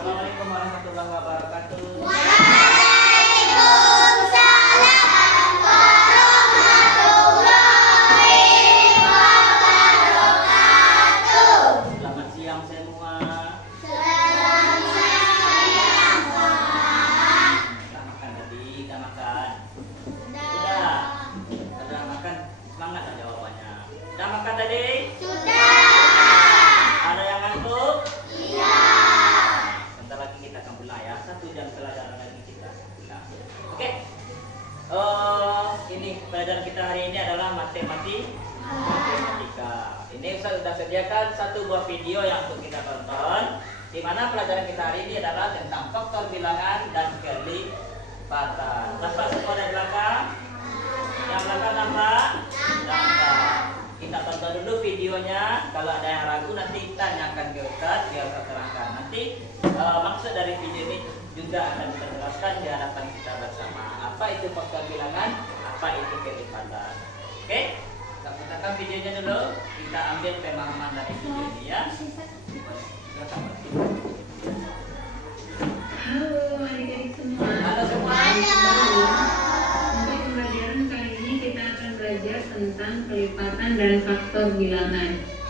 Assalamualaikum warahmatullahi wabarakatuh. Waalaikumsalam warahmatullahi wabarakatuh. Selamat siang semua. Selamat siang, Pak. Kita makan tadi, kita makan. Sudah. Sudah makan. Semangat lah jawabannya. Sudah makan tadi? Sudah. Ada yang ngantuk? Iya. Bentar lagi kita akan mulai ya. 1 jam pelajaran lagi kita. Nah, oke. Ini pelajaran kita hari ini adalah matematika. Ini saya sudah sediakan 1 buah video yang untuk kita tonton. Di mana pelajaran kita hari ini adalah tentang faktor bilangan dan kelipatan. Nampak semua dari belakang? Yang belakang nampak? Nampak. Kita tonton dulu videonya. Kalau ada yang ragu nanti tanyakan ke Ustaz biar Ustaz terangkan. Nanti maksud dari video ini juga akan kita jelaskan di hadapan kita bersama. Apa itu faktor bilangan? Apa itu kelipatan? Oke? Kita putarkan videonya dulu. Kita ambil pemahaman dari video ini ya. Halo adik-adik semua. Halo semua. Untuk pembelajaran kali ini kita akan belajar tentang kelipatan dan faktor bilangan.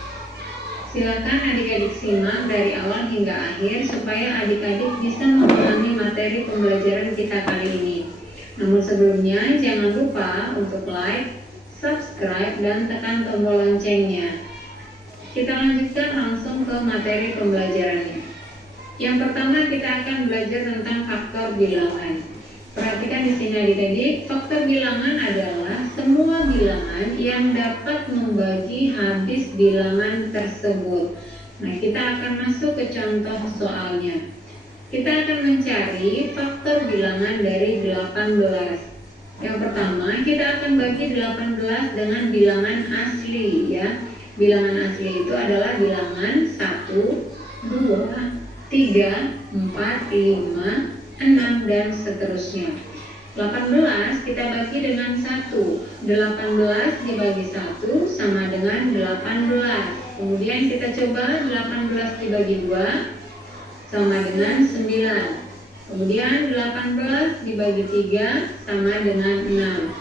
Silakan adik-adik simak dari awal hingga akhir supaya adik-adik bisa memahami materi pembelajaran kita kali ini. Namun sebelumnya jangan lupa untuk like, subscribe, dan tekan tombol loncengnya. Kita lanjutkan langsung ke materi pembelajarannya. Yang pertama kita akan belajar tentang faktor bilangan. Perhatikan di sini adik-adik, faktor bilangan adalah semua bilangan yang dapat membagi habis bilangan tersebut. Nah, kita akan masuk ke contoh soalnya. Kita akan mencari faktor bilangan dari 18. Yang pertama, kita akan bagi 18 dengan bilangan asli ya. Bilangan asli itu adalah bilangan 1, 2, 3, 4, 5, 6, dan seterusnya. 18 kita bagi dengan 1. 18 dibagi 1 sama dengan 18. Kemudian kita coba 18 dibagi 2 sama dengan 9. Kemudian 18 dibagi 3 sama dengan 6.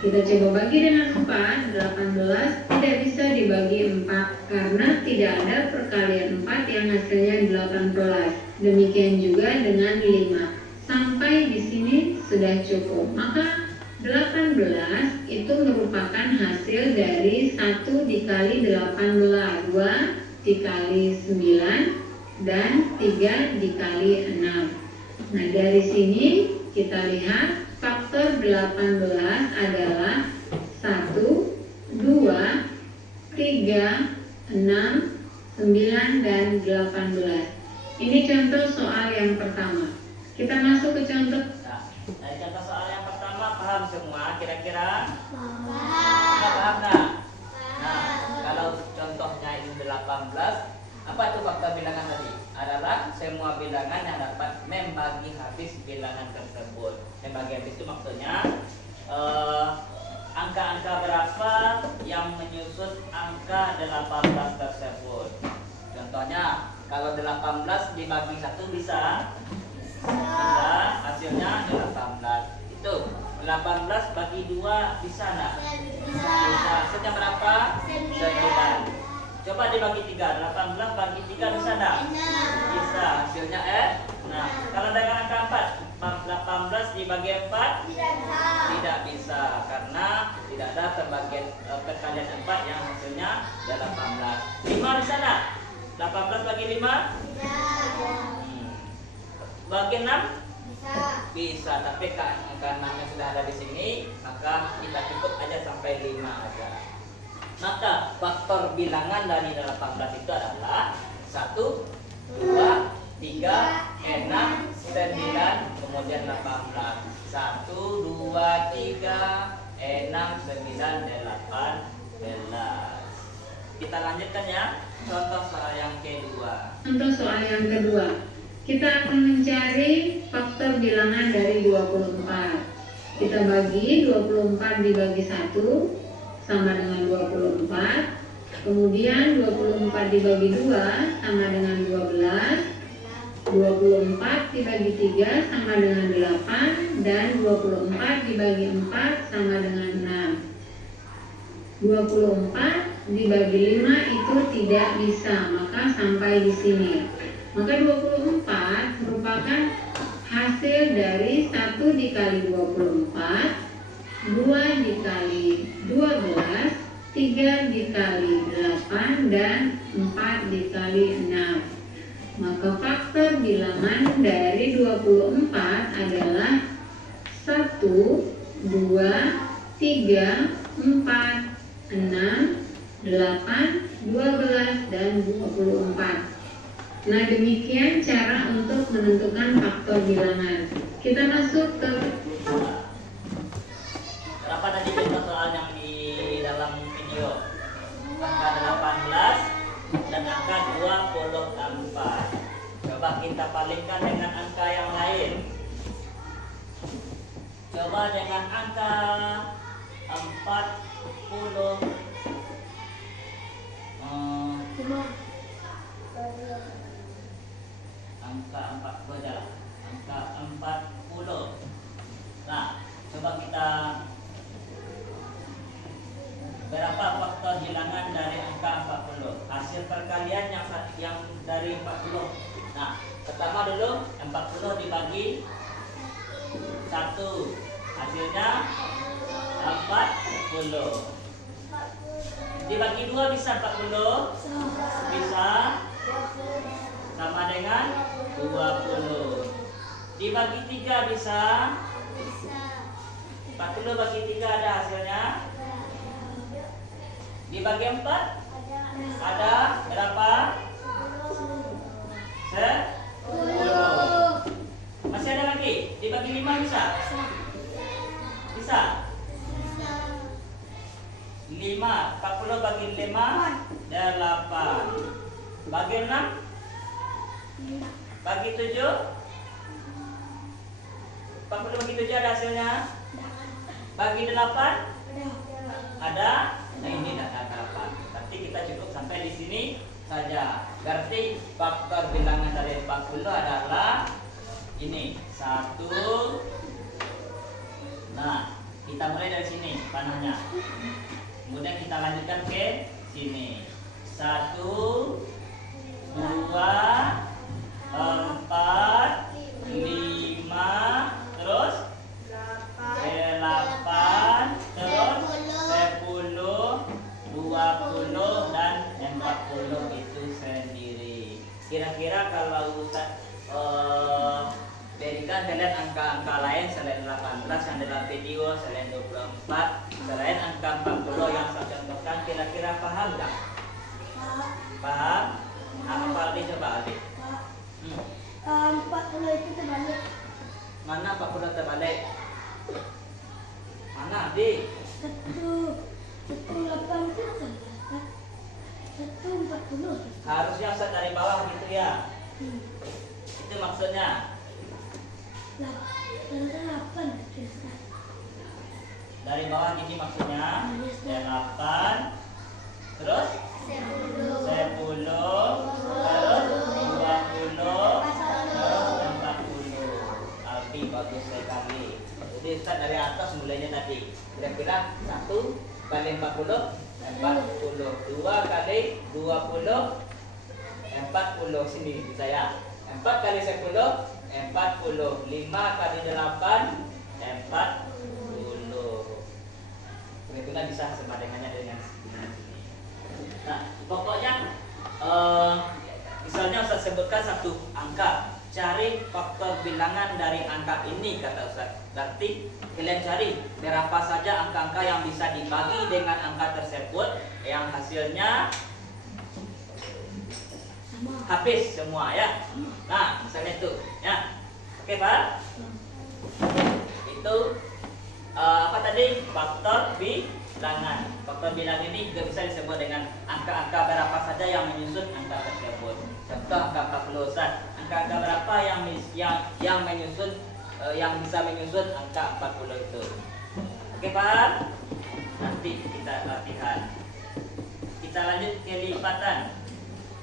Kita coba bagi dengan 4. 18 tidak bisa dibagi 4 karena tidak ada perkalian 4 yang hasilnya 18. Demikian juga dengan 5. Sampai di sini sudah cukup. Maka 18 itu merupakan hasil dari 1 dikali 18, 2 dikali 9, dan 3 dikali 6. Nah, dari sini kita lihat faktor 18 adalah 1, 2, 3, 6, 9, dan 18. Ini contoh soal yang pertama. Kita masuk ke contoh. Nah, dari contoh soal yang pertama paham semua kira-kira? Paham. Paham nggak? Nah, kalau contohnya ini 18, apa itu faktor bilangan tadi? Adalah semua bilangan yang dapat membagi habis bilangan tersebut. Membagi habis itu maksudnya angka-angka berapa yang menyusun angka 18 tersebut. Contohnya, kalau 18 dibagi 1 bisa? Bisa, hasilnya 18. Itu 18 bagi 2 bisa nggak? Bisa. Bisa. Hasilnya berapa? 9. 9. Coba dibagi 3, 18 bagi 3 bisa nggak? Bisa, hasilnya Nah, kalau dengan angka 4, 18 dibagi 4 tidak bisa karena tidak ada perkalian 4 yang hasilnya 18. 5 bisa nggak? 18 bagi 5? Bagi 6? Bisa, tapi karena sudah ada di sini, maka kita cukup aja sampai 5 aja. Maka faktor bilangan dari 18 itu adalah 1, 2, 3, 6, 9, kemudian 18. 1, 2, 3, 6, 9, 18. Kita lanjutkan ya. Contoh soal yang kedua. Contoh soal yang kedua. Kita akan mencari faktor bilangan dari 24. Kita bagi 24 dibagi 1 sama dengan 24. Kemudian 24 dibagi 2 sama dengan 12. 24 dibagi 3 sama dengan 8 dan 24 dibagi 4 sama dengan 6. 24 dibagi 5 itu tidak bisa, maka sampai di sini. Maka 24 merupakan hasil dari 1 dikali 24, 2 dikali 12, 3 dikali 8, dan 4 dikali 6. Maka faktor bilangan dari 24 adalah 1, 2, 3, 4, 6, 8, 12, dan 24. Nah, demikian cara untuk menentukan faktor bilangan. Kita masuk ke Berapa tadi contoh soal yang di dalam video? Angka 18 dan angka 24. Coba kita palingkan dengan angka yang lain. Coba dengan angka 40. Angka 40 aja lah. Angka 40. Nah, coba kita berapa faktor bilangan dari angka 40? Hasil perkalian yang dari 40. Nah, pertama dulu 40 dibagi 1. Hasilnya 40. Dibagi 2 bisa 40? Bisa. Sama dengan 20. Dibagi 3 bisa? 40 bagi 3 ada hasilnya? Dibagi 4? Ada berapa? 10. Masih ada lagi? Dibagi 5 bisa? Bisa? 5. 40 bagi 5 8. Bagi 6? Bagi 7? 40 bagi 7 ada hasilnya? Bagi 8? Ada? Nah, ini tidak ada apa. Tapi kita cukup sampai di sini saja. Berarti faktor bilangan dari 40 adalah ini 1. Nah, kita mulai dari sini panahnya. Kemudian kita lanjutkan ke sini. 1, 2, 4, 5, terus 8, terus 10, 20, dan 40 itu sendiri. Kira-kira kalau Ustaz berikan kalian angka-angka lain selain 18 yang dalam video, selain 24, selain angka 40 yang saya contohkan, kira-kira paham nggak? Paham? Apa Aldi? Coba Aldi. 40 itu terbalik. Mana 40 terbalik? Mana Aldi? 1 8 itu terbalik. 1 40. Harusnya Ustaz dari bawah gitu ya. Itu maksudnya. 8. Dari bawah gini maksudnya. 8, terus 10, terus 20, terus 40. Aldi bagus sekali. Jadi Ustaz dari atas mulainya tadi. Kira-kira 1 kali 40, 40. 2 kali 20, 40. Sini bisa ya. 4 kali 10, 40. 5 kali 8, 40. Kira-kira bisa sama dengannya dengan sini. Nah, pokoknya misalnya Ustaz sebutkan satu angka, cari faktor bilangan dari angka ini kata Ustaz. Berarti kalian cari berapa saja angka-angka yang bisa dibagi dengan angka tersebut yang hasilnya habis semua ya. Nah, misalnya itu ya. Oke, Pak? Itu apa tadi? Faktor bilangan. Faktor bilangan ini juga bisa disebut dengan angka-angka berapa saja yang menyusun angka tersebut. Contoh angka 40 Ustaz. Angka-angka berapa yang menyusun yang bisa menyusun angka 40 itu. Oke, Pak? Nanti kita latihan. Kita lanjut ke lipatan.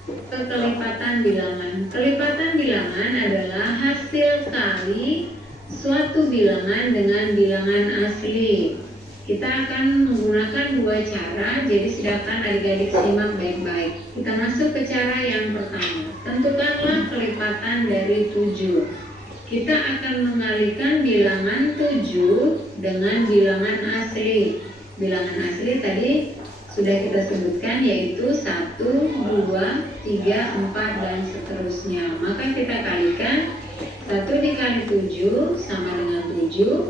kelipatan bilangan. Kelipatan bilangan bilangan adalah hasil kali suatu bilangan dengan bilangan asli. Kita akan menggunakan dua cara, jadi silakan adik-adik simak baik-baik. Kita masuk ke cara yang pertama. Tentukanlah kelipatan dari 7. Kita akan mengalihkan bilangan 7 dengan bilangan asli. Bilangan asli tadi sudah kita sebutkan, yaitu 1, 2, 3, 4, dan seterusnya. Maka kita kalikan 1 dikali 7 sama dengan 7,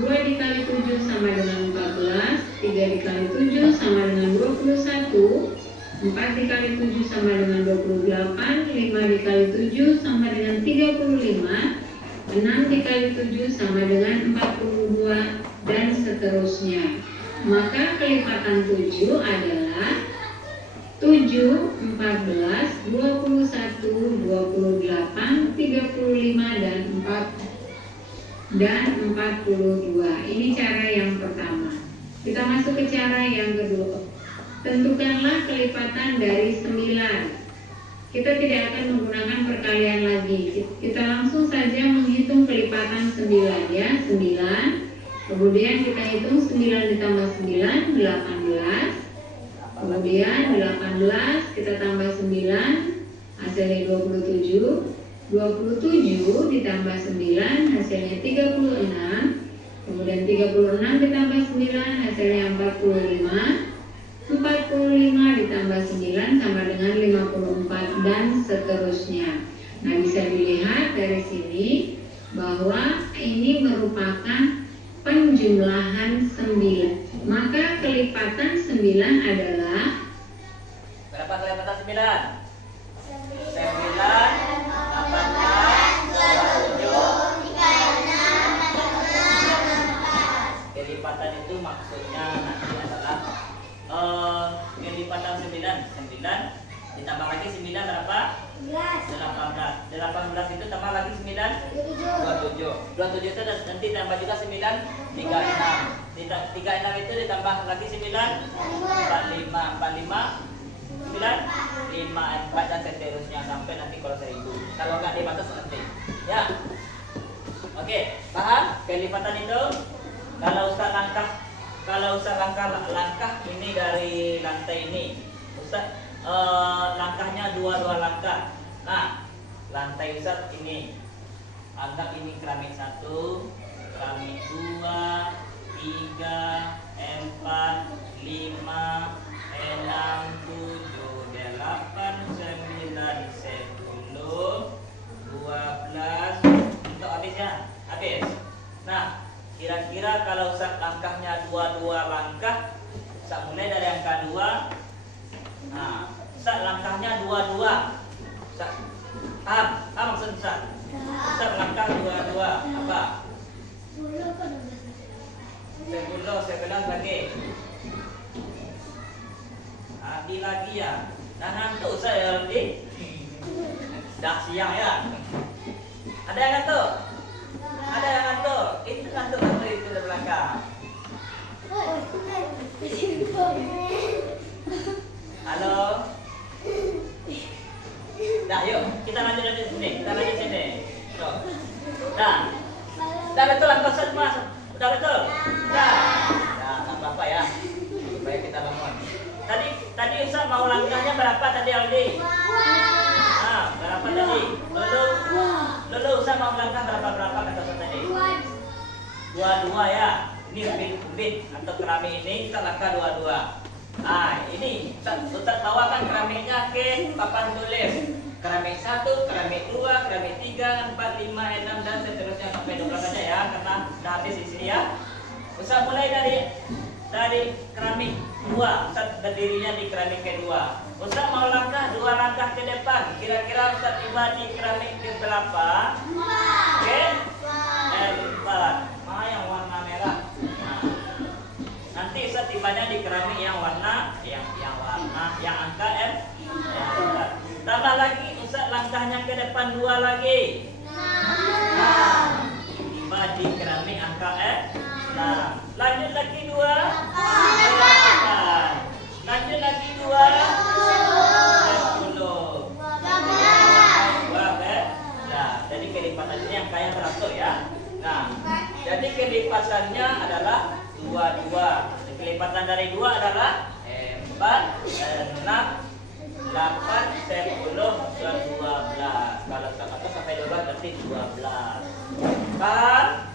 2 dikali 7 sama dengan 14, 3 dikali 7 sama dengan 21, 4 dikali 7 sama dengan 28, 5 dikali 7 sama dengan 35, 6 dikali 7 sama dengan 42, dan seterusnya. Maka kelipatan 7 adalah 7, 14, 21, 28, 35, dan 42. Ini cara yang pertama. Kita masuk ke cara yang kedua. Tentukanlah kelipatan dari 9. Kita tidak akan menggunakan perkalian lagi. Kita langsung saja menghitung kelipatan 9 ya. 9. Kemudian kita hitung 9 ditambah 9, 18. Kemudian 18 kita tambah 9, hasilnya 27. 27 ditambah 9 hasilnya 36. Kemudian 36 ditambah 9 hasilnya 45. 45 ditambah 9 sama dengan 54, dan seterusnya. Nah, bisa dilihat dari sini bahwa ini merupakan penjumlahan 9. Maka kelipatan 9 adalah Berapa kelipatan 9? 9, 18, 27. Kelipatan itu maksudnya nanti adalah kelipatan 9 ditambah lagi 9 berapa? 18 itu tambah lagi 9 27 itu nanti tambah juga 9 36 itu ditambah lagi 9 45 9 5 4 dan seterusnya sampai nanti kalau 1000. Kalau nggak dibatas nanti ya. Oke, paham kelipatan itu? Kalau Ustaz langkah ini dari lantai ini, Ustaz langkahnya dua langkah. Nah, lantai Ustaz ini, anggap ini keramik 1, keramik 2, 3, 4, 5, 6, 7, 8, 9, 10, 12. Untuk habisnya, habis. Nah, kira-kira kalau Ustaz langkahnya dua langkah, Ustaz mulai dari angka 2. Nah, Ustaz langkahnya 22. Ustaz paham maksud Ustaz? Ustaz langkah 22 apa? 11 lagi. Adi lagi ya. Nah, ngantuk saya lagi. Dah siang ya. Ada yang ngantuk? Ada yang ngantuk? Itu ngantuk itu di belakang. Halo. Dah yuk, kita lanjut sini. Tuh. Dah betul angka semua. Udah betul? Dah. Dah, tak apa-apa ya. Supaya kita bangun. Tadi Ustaz mau langkahnya berapa tadi Aldi? Berapa tadi? Dulu Ustaz mau langkah berapa kata Ustaz tadi? 22 ya. Ini ubin atau keramik ini kita langkah 22. Ini Ustaz bawakan keramiknya ke papan tulis. Keramik 1, keramik 2, keramik 3, 4, 5, 6 dan seterusnya sampai 12 saja ya, karena sudah habis isi ya. Ustaz mulai dari keramik 2. Ustaz berdirinya di keramik kedua. Ustaz mau langkah 2 langkah ke depan. Kira-kira Ustaz tiba di keramik ke berapa? Oke? 4. Yang warna merah. Nah, nanti Ustaz tibanya di keramik yang warna yang angka F. Tambah lagi Ustaz langkahnya ke depan 2 lagi. Tiba di keramik angka F. Nah, lanjut lagi 2. Lanjut lagi 2. 10. masuk ya. Nah, jadi kelipatannya adalah 22. Kelipatan dari 2 adalah 4, 6, 8, 10, 12. Kalau satu sampai 12 berarti 12. Paham?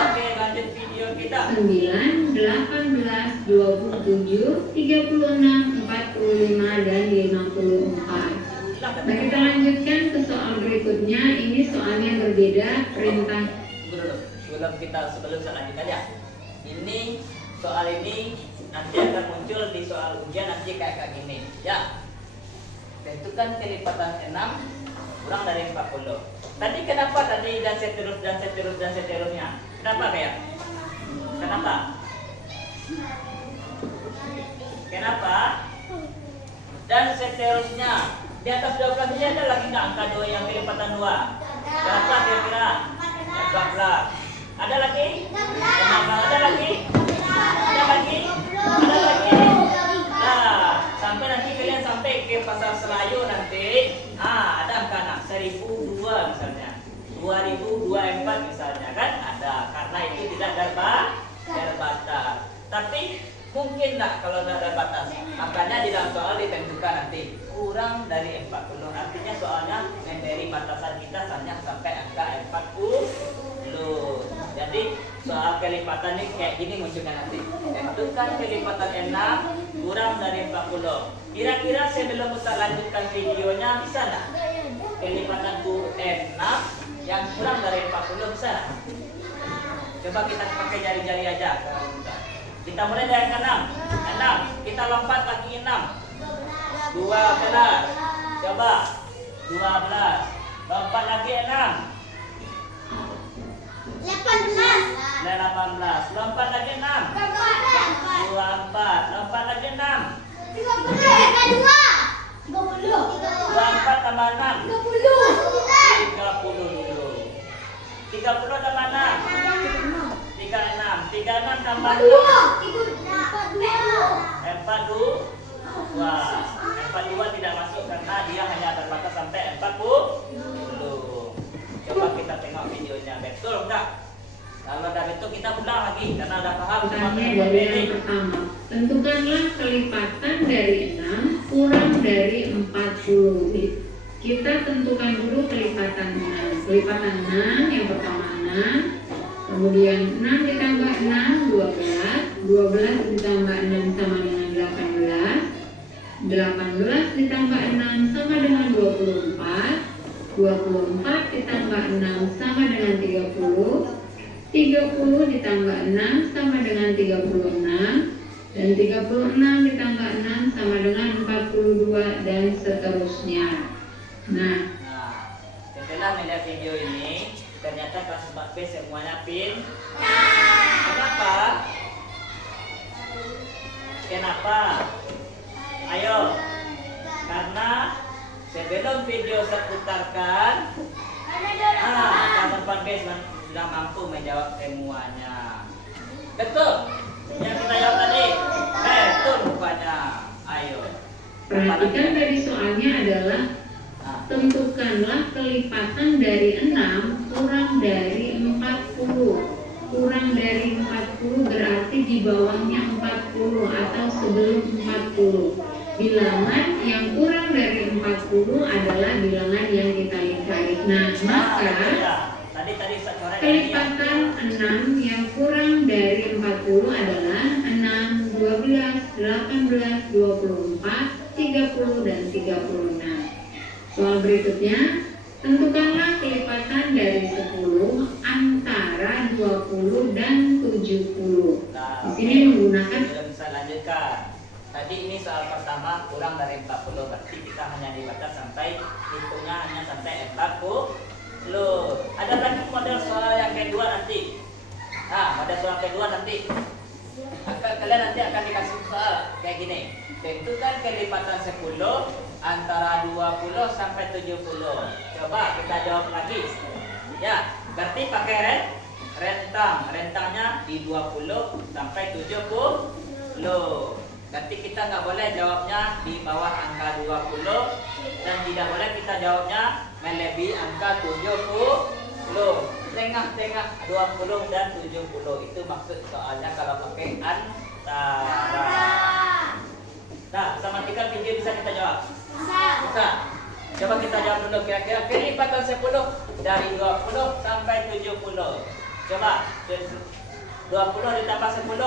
Oke, lanjut video kita. 9, 18, 27, 36, 45, dan 54. Nah, kita lanjutkan ke soal berikutnya. Ini soalnya berbeda. Perintah. Sebelum selanjutnya ya. Ini soal ini nanti akan muncul di soal ujian nanti kayak gini ya. Tentukan kelipatan 6 kurang dari 40. Tadi kenapa tadi dan seterusnya? Kenapa kayak? Kenapa? Dan seterusnya. Di atas 12 ini ada lagi nggak angka 2 yang kelipatan 2? Berapa kira-kira? 14. Ada lagi? 15. Ada lagi? Nah, sampai nanti kalian sampai ke pasar Selayu nanti, ada angka 1002 misalnya, 2024 misalnya kan ada, karena itu tidak terbatas. Tapi mungkin nggak kalau nggak ada batas, makanya di dalam soal ditentukan nanti kurang dari 40. Artinya soalnya memberi batasan kita hanya sampai angka 40. Jadi soal kelipatan ini kayak gini munculnya nanti. Tentukan kelipatan 6 kurang dari 40. Kira-kira sebelum kita lanjutkan videonya bisa nggak? Kelipatan 6 yang kurang dari 40 bisa nggak? Coba kita pakai jari-jari aja. Kita mulai dari 6. Kita lompat lagi 6. 12. Coba 12. Lompat lagi 6. 18. Lompat lagi 6. 24. Lompat lagi 6. 24 tambah 6. 30 dulu. 30 tambah 6. 36 tambah 6. 42 tidak masuk karena dia hanya terbatas sampai 40. Coba kita tengok videonya, betul enggak? Kalau udah betul kita ulang lagi karena udah paham. Pertanyaan dari yang pertama, tentukanlah kelipatan dari 6 kurang dari 40. Kita tentukan dulu kelipatan 6. Kelipatan 6 yang pertama 6. Kemudian 6 ditambah 6, 12. 12 ditambah 6 sama dengan 18. 18 ditambah 6 sama dengan 24. 24 ditambah 6 sama dengan 30. 30 ditambah 6 sama dengan 36. Dan 36 ditambah 6 sama dengan 42 dan seterusnya. Nah, setelah melihat video ini, ternyata kelas 4B semuanya pin. Kenapa? Ayo. Karena sebelum video saya putarkan, kelas 4B sudah mampu menjawab semuanya. Betul? Yang kita jawab tadi? Betul rupanya. Ayo. perhatikan dari soalnya adalah tentukanlah kelipatan dari 6 kurang dari 40. Kurang dari 40 berarti di bawahnya 40 atau sebelum 40. Bilangan yang kurang dari 40 adalah bilangan yang kita lingkari. Nah, maka kelipatan 6 yang kurang dari 40 adalah 6, 12, 18, 24, 30, dan 36. Soal berikutnya, tentukanlah kelipatan dari 10 antara 20 dan 70. Di sini menggunakan. Sudah bisa lanjutkan. Tadi ini soal pertama kurang dari 40, berarti kita hanya dibatas sampai hitungnya hanya sampai 40. Ada lagi model soal yang kedua nanti. Model soal kedua nanti. Kalian nanti akan dikasih soal kayak gini. Tentukan kelipatan 10 antara 20 sampai 70. Coba kita jawab lagi. Ya, berarti pakai rentangnya di 20 sampai 70. Berarti kita nggak boleh jawabnya di bawah angka 20 dan tidak boleh kita jawabnya melebihi angka 70. Tengah-tengah 20 dan 70. Itu maksud soalnya kalau pakai antara. Nah, sama 3 video bisa kita jawab? Bisa. Coba kita jawab dulu kira-kira kelipatan 10 dari 20 sampai 70. Coba 20 ditambah 10. 20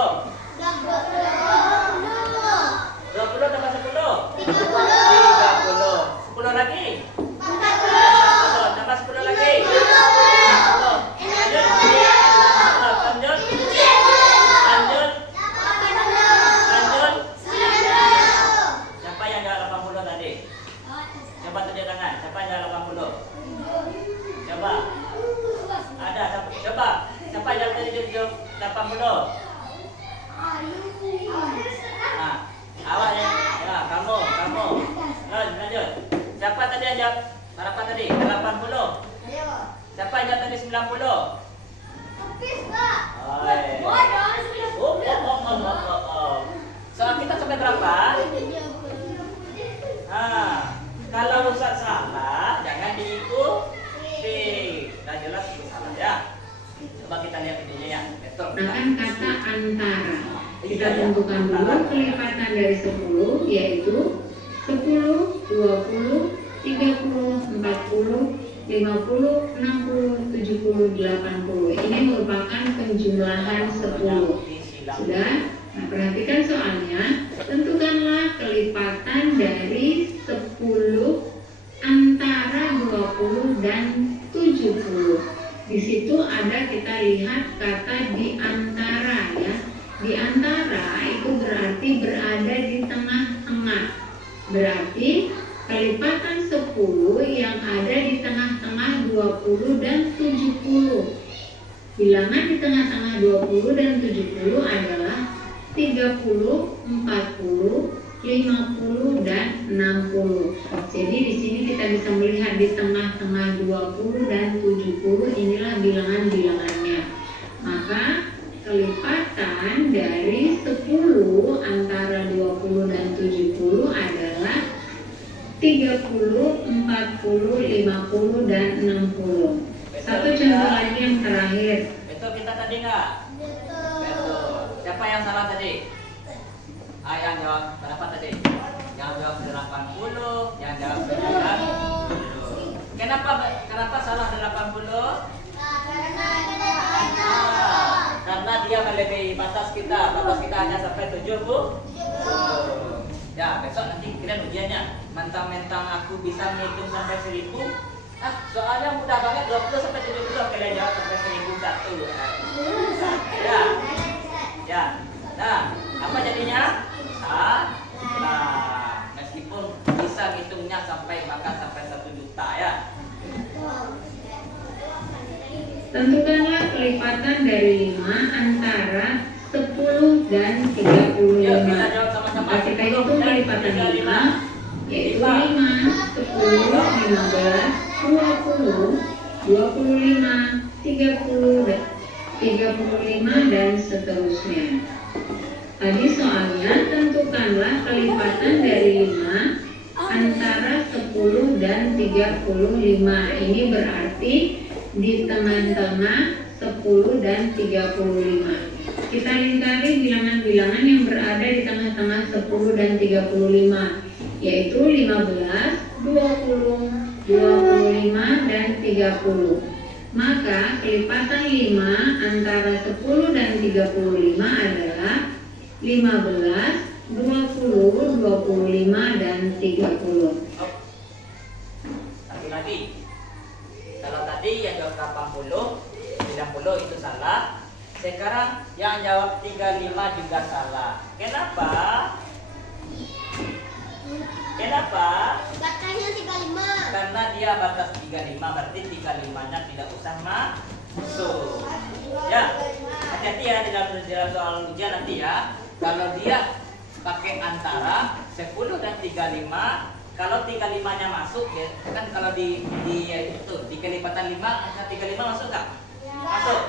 tambah 10. 30. 10 lagi. 40. Tambah 10 lagi. 50. Lanjut. Siapa yang jawab 80 tadi? Coba tunjuk tangan. Siapa yang jawab 80? Coba. Ada. Coba. Siapa yang jawab tadi 80? Nah, awak ya. Ya, kamu. Lanjut. Siapa tadi yang jawab berapa tadi? 80. Siapa yang jawab tadi 90? Soal kita sampai berapa? Kalau Ustaz salah, jangan diikuti. Udah jelas itu salah ya. Coba kita lihat videonya ya. Betul. Gunakan kata antara. Kita tentukan dulu kelipatan dari 10, yaitu 10, 20, 30, 40, 50, 60, 70, 80. Ini merupakan penjumlahan 10. Sudah? Nah, perhatikan soalnya. Tentukanlah kelipatan dari 10 antara 20 dan 70. Di situ ada kita lihat kata di antara ya. Di antara itu berarti berada di tengah-tengah. Berarti kelipatan 10 yang ada di tengah-tengah 20 dan 70. Bilangan di tengah-tengah 20 dan 70 adalah 30, 40, 50 dan 60. Jadi di sini kita bisa melihat di tengah-tengah 20 dan 70 inilah bilangan-bilangannya. Maka kelipatan dari 10 antara 20 dan 70 adalah 30, 40, 50 dan 60. Satu contoh lagi yang terakhir. Betul kita tadi nggak? Betul. Siapa yang salah tadi? Yang jawab berapa tadi? Yang jawab 80, yang jawab 90. Kenapa salah 80? Karena dia melebihi batas kita. Batas kita hanya sampai 70. Ya, besok nanti kalian ujiannya. Mentang-mentang aku bisa menghitung sampai 1000. Soalnya mudah banget 20 sampai 70 kalian jawab sampai 1001. Ya. Nah, apa jadinya? Nah, meskipun bisa ngitungnya sampai bahkan sampai 1 juta ya. Tentukanlah kelipatan dari 5 antara 10 dan 35. Yuk, kita jawab sama-sama. Maka kita hitung kelipatan 5, yaitu 5, 10, 15, 20, 25, 30, 35 dan seterusnya. Tadi soalnya tentukanlah kelipatan dari 5 antara 10 dan 35. Ini berarti di tengah-tengah 10 dan 35. Kita lingkari bilangan-bilangan yang berada di tengah-tengah 10 dan 35, yaitu 15, 20, 25 dan 30. Maka kelipatan 5 antara 10 dan 35 adalah 15, 20, 25 dan 30. Satu lagi. Kalau tadi yang jawab 80, 90 itu salah. Sekarang yang jawab 35 juga salah. Kenapa? Katanya 35. Karena dia batas 35, berarti 35-nya tidak usah masuk. Ya, hati-hati ya di dalam soal ujian nanti ya. Kalau dia pakai antara 10 dan 35, kalau 35-nya masuk ya, kan kalau di kelipatan 5 angka 35 masuk nggak? Masuk.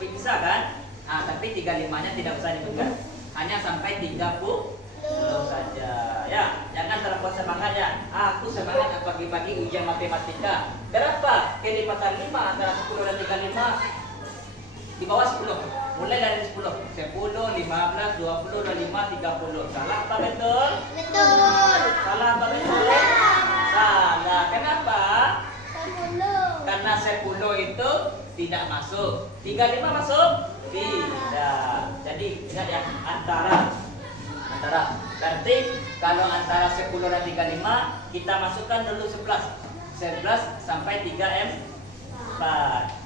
Bisa kan? Nah, tapi 35-nya tidak usah ditugas. Hanya sampai 30 Belum saja. Ya, jangan terlalu semangat ya. Aku semangat pagi-pagi ujian matematika. Berapa kelipatan 5 antara 10 dan 35? Di bawah 10. Mulai dari 10. 10, 15, 20, 25, 30. Salah apa betul? Betul. Salah apa betul? Salah. Kenapa? 10. Karena 10 itu tidak masuk. 35 masuk? Tidak. Jadi ingat ya, antara. Berarti kalau antara 10 dan 35 kita masukkan dulu 11. 11 sampai 3M4.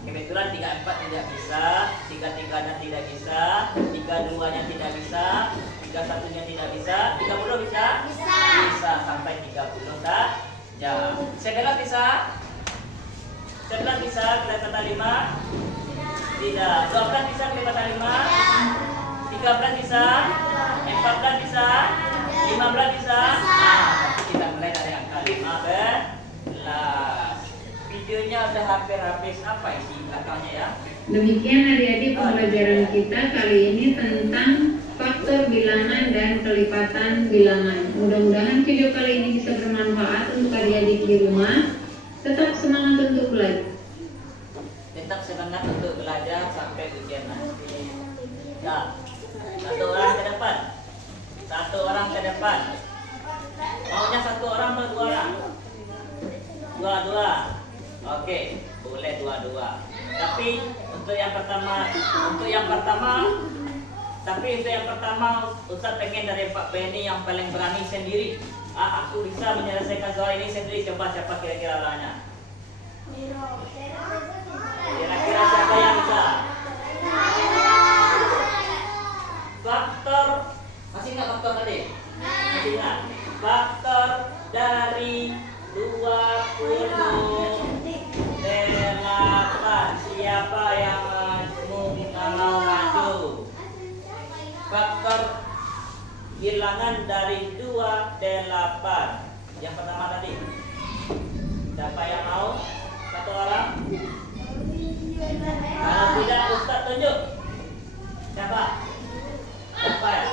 Kebetulan 34 tidak bisa, 33-nya tidak bisa, 32-nya tidak bisa, 31-nya tidak bisa, 30 bisa? Bisa. Bisa sampai 30 saja. 11 bisa? 11 bisa kelihatan 5? Tidak. 12 bisa kelihatan 5? 13 bisa? 14 bisa? 15 bisa? Kita mulai dari angka 15. Videonya udah hampir habis. Apa isi belakangnya ya? Demikian adik-adik pembelajaran kita kali ini tentang faktor bilangan dan kelipatan bilangan. Mudah-mudahan video kali ini bisa bermanfaat untuk adik-adik di rumah. Tetap semangat untuk belajar. Tetap semangat untuk belajar sampai ujian nanti. Nah, satu orang ke depan. Satu orang ke depan. Maunya satu orang atau dua orang? Dua-dua. Oke, boleh dua-dua. Tapi untuk yang pertama, Ustaz pengen dari Pak Benny yang paling berani sendiri. Aku bisa menyelesaikan soal ini sendiri. Coba siapa kira-kira orangnya? Kira-kira siapa yang bisa? Faktor, masih ingat faktor tadi? Masih ingat? Faktor dari 28. Siapa yang mau maju? Faktor bilangan dari 28. Yang pertama tadi. Siapa yang mau? Satu orang? Kalau tidak, Ustaz tunjuk. Siapa? Siapa ya?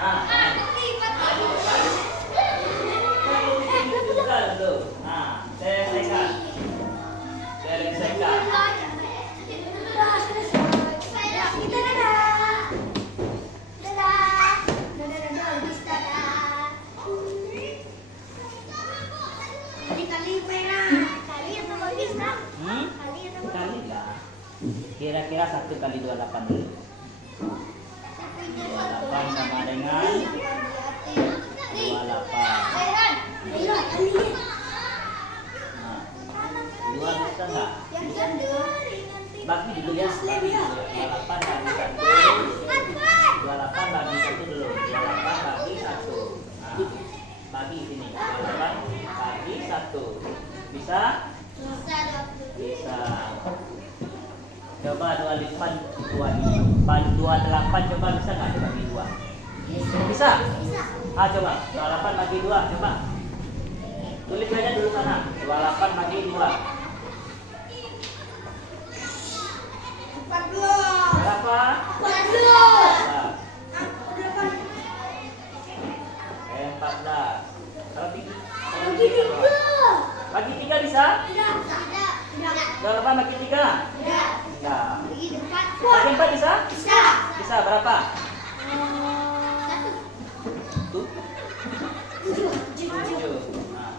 Nah, tunjukkan dulu. Nah, selesaikan. Kali lah. Kira-kira 1 kali 28 dulu. 28 sama dengan 28. Nah, 2 bisa nggak? Bagi dulu ya. 28 bagi 1. 28 bagi 1 dulu. 28 bagi 1. Nah, bagi sini. 28 bagi 1. Bisa? Bisa. Coba 28 coba bisa nggak dibagi 2? Bisa? Coba 28 bagi 2 coba. Tulis aja dulu sana. 28 bagi 2. Berapa? 14. 14. Kalau bagi 3 bisa? 28 bagi 3? Enggak. Bagi 4 bisa? Bisa berapa? 7. Nah,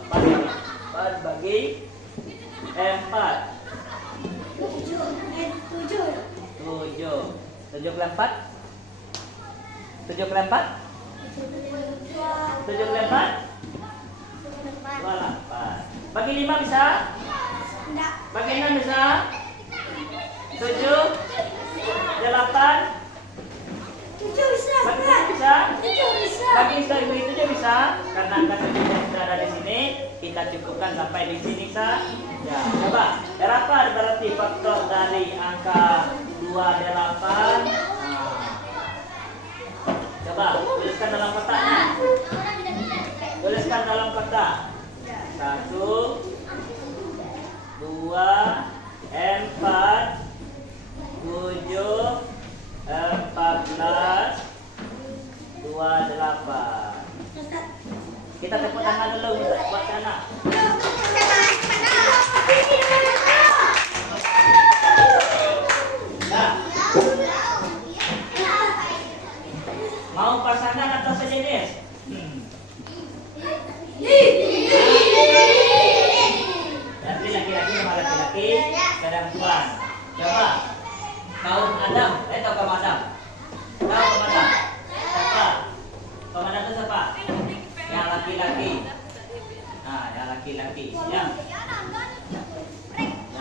4 bagi 4. 7 kali 4? 7 kali 4? 7 kali 4? 28. Bagi 5 bisa? Bagi 6 bisa? 7? 8? 7 bisa. Bagi 7 bisa? 7 bisa. Bagi 7 bisa? Karena angka 7 yang sudah ada di sini, kita cukupkan sampai di sini saja. Coba, berapa berarti faktor dari angka 28? Coba, tuliskan dalam kotaknya. Tuliskan dalam kotak. 1, 2, 4, 7, 14, 28. 28. Kita tepuk tangan dulu buat sana. Nah, mau pasangan atau sejenis? Nanti laki-laki sama laki-laki perempuan. Coba kaum Adam, tahu kaum Adam? Tahu kaum Adam? Siapa? Kaum Adam itu siapa? Yang laki-laki. Nah, yang laki-laki. Yang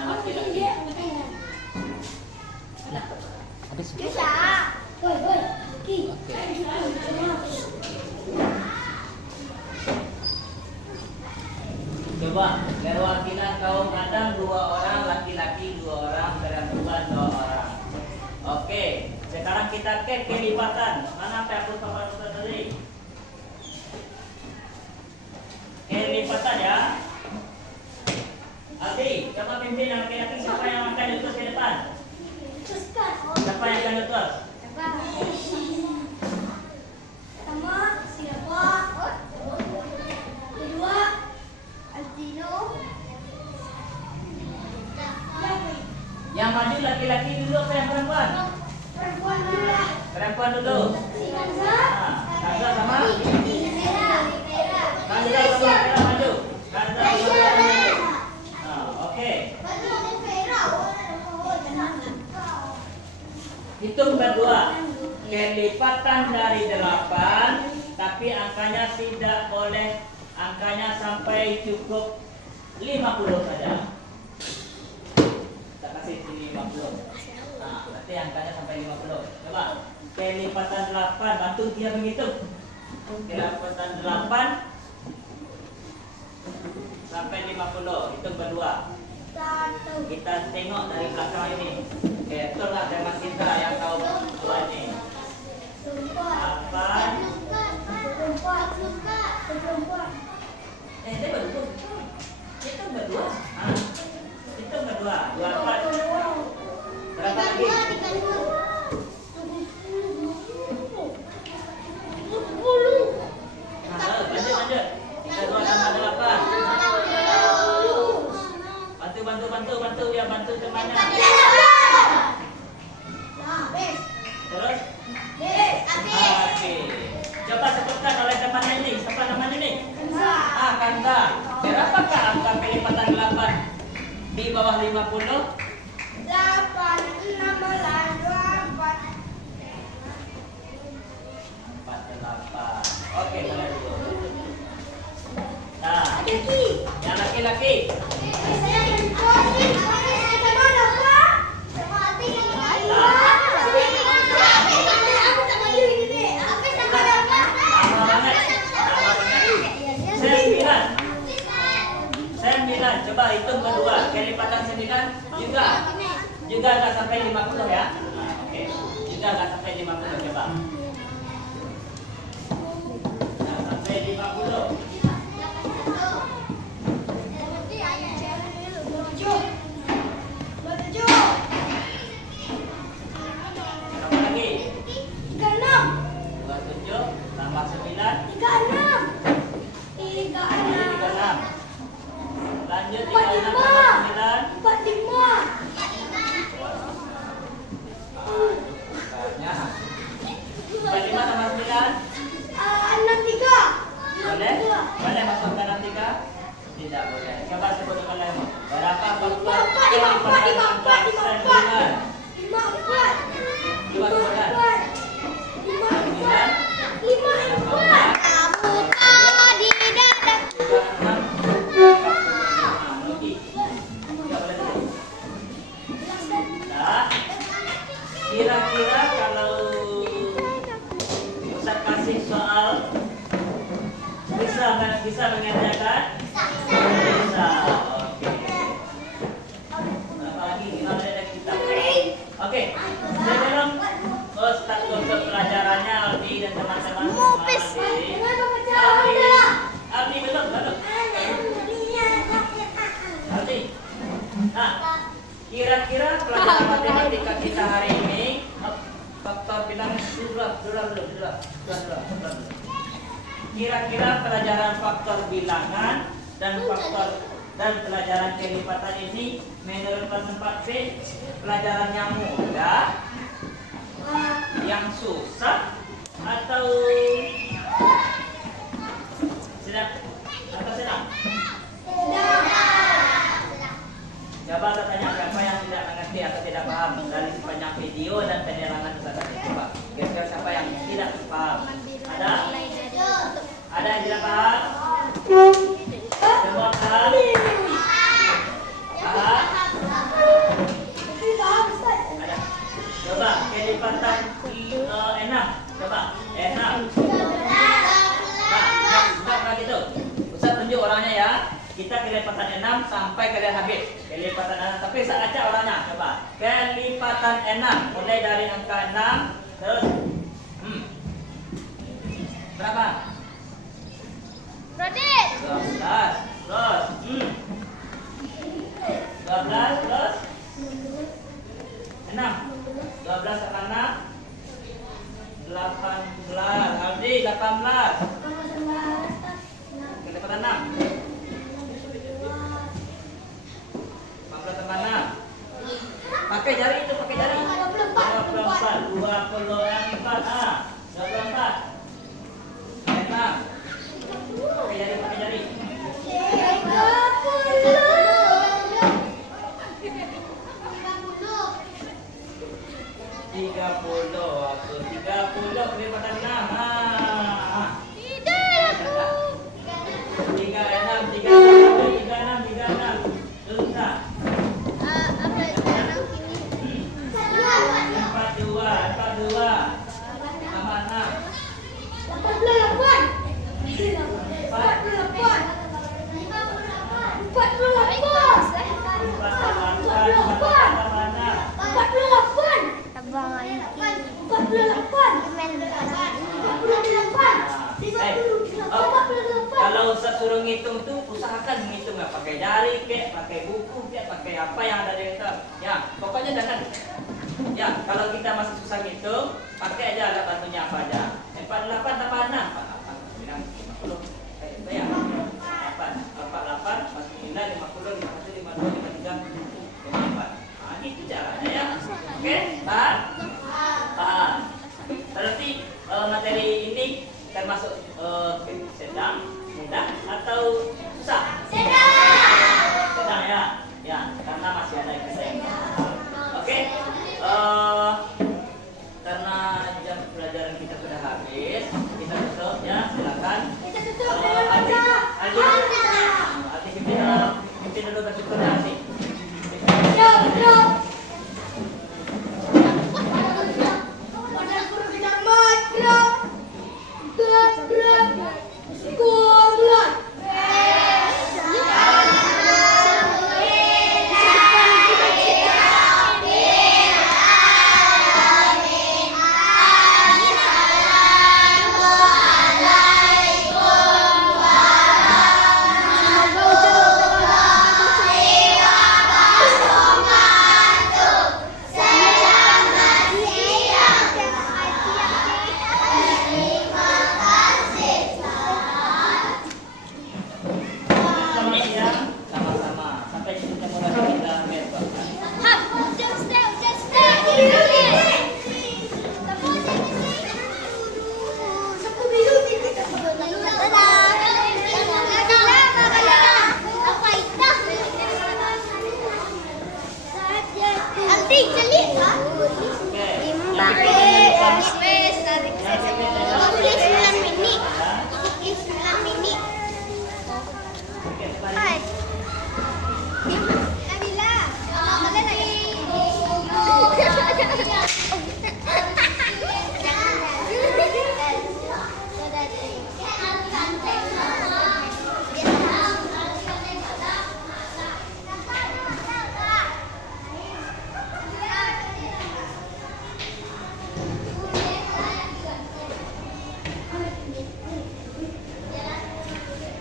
laki-laki. Habis. Coba perwakilan kaum Adam 2 orang, laki-laki 2 orang, perempuan 2 orang. Oke, sekarang kita cek kelipatan. Mana hapus papan Ustaz tadi? Kelipatan ya. Aldi, coba pimpin yang laki-laki, siapa yang akan diutus ke depan? Siapa yang akan diutus? Yang maju laki-laki dulu atau yang perempuan? Perempuan dulu. Nah, Kanza sama? Kanza sama kita maju. Kanza sama kita maju. Nah, oke. Hitung berdua. Kelipatan dari 8, tapi angkanya tidak boleh, angkanya sampai cukup 50 saja. Kita kasih 50. Nah, berarti angkanya sampai 50. Coba kelipatan 8, bantu dia menghitung. Kelipatan 8 sampai 50, hitung berdua. Kita tengok dari belakang ini. Betul lah dengan kita yang tahu berdua ini. 8. Dia berdua. Itu berdua. Itu berdua. 24. Berapa lagi? Lanjut. Kita 2 tambah 8. Bantu ya, bantu temannya. Terus? Oke. Coba sebutkan oleh temannya ini. Siapa namanya ini? Kanza. Berapakah angka kelipatan 8 di bawah 50? 8, 16, 24. 48. Oke, mulai dulu. Nah, yang laki-laki. Sembilan. Coba hitung berdua. Kelipatan 9 juga nggak sampai 50 ya. Nah, oke. Juga nggak sampai 50, coba. Nggak sampai 50. Berapa lagi? 27 tambah 9. 36. Lanjut 36 tambah 9. 45. Bukannya 45 tambah 9. 63. Boleh? Boleh masukkan 63? Tidak boleh. Coba sebut oleh berapa faktor kelipatan 9? Coba sebutkan. 9. Kira-kira kalau Ustaz kasih soal bisa mengerjakan? Bisa. Oke. Berapa lagi? Kita ada kita. Oke. Sebelum Ustaz tutup pelajarannya, Aldi dan teman-teman semua. Aldi belum. Aldi. Nah, kira-kira pelajaran matematika kita hari ini faktor bilangan dulu. Kira-kira pelajaran faktor bilangan dan pelajaran kelipatan ini menurut kelas 4B pelajarannya mudah, yang susah atau senang? Coba saya tanya siapa yang tidak mengerti atau tidak paham dari sepanjang video dan penerangan Ustaz tadi. Coba kira-kira siapa yang tidak paham? Ada? Ada yang tidak paham? Semua paham? Paham? Ada. Coba kelipatan 6. Coba 6. Nah, gitu. Ustaz tunjuk orangnya ya. Kita kelipatan 6 sampai kalian habis. Kelipatan 6 tapi saya acak orangnya. Coba. Kelipatan 6 mulai dari angka 6 terus berapa? Radit. 12 plus 12 plus 6. 12 tambah 6 18. Aldi 18. Kelipatan 6. 14 tambah 6. Pakai jari itu, pakai jari. 24. 24. Ah, 24. 6. Pakai jari, pakai jari. 30. Aku 30 kelipatan 6. Ah. Tidak aku. 36. Susah. Apa itu anak ini? 42 tambah 6. 48. Kalau Ustaz suruh ngitung tuh usahakan ngitung nggak pakai jari kek, pakai buku kek, pakai apa yang ada di kita. Ya, pokoknya jangan. Ya, kalau kita masih susah ngitung, pakai aja alat bantunya apa aja. 48 tambah 6. 50. Itu ya. 48 plus 9 50 51 52 53 54. Nah, gitu caranya ya. Oke?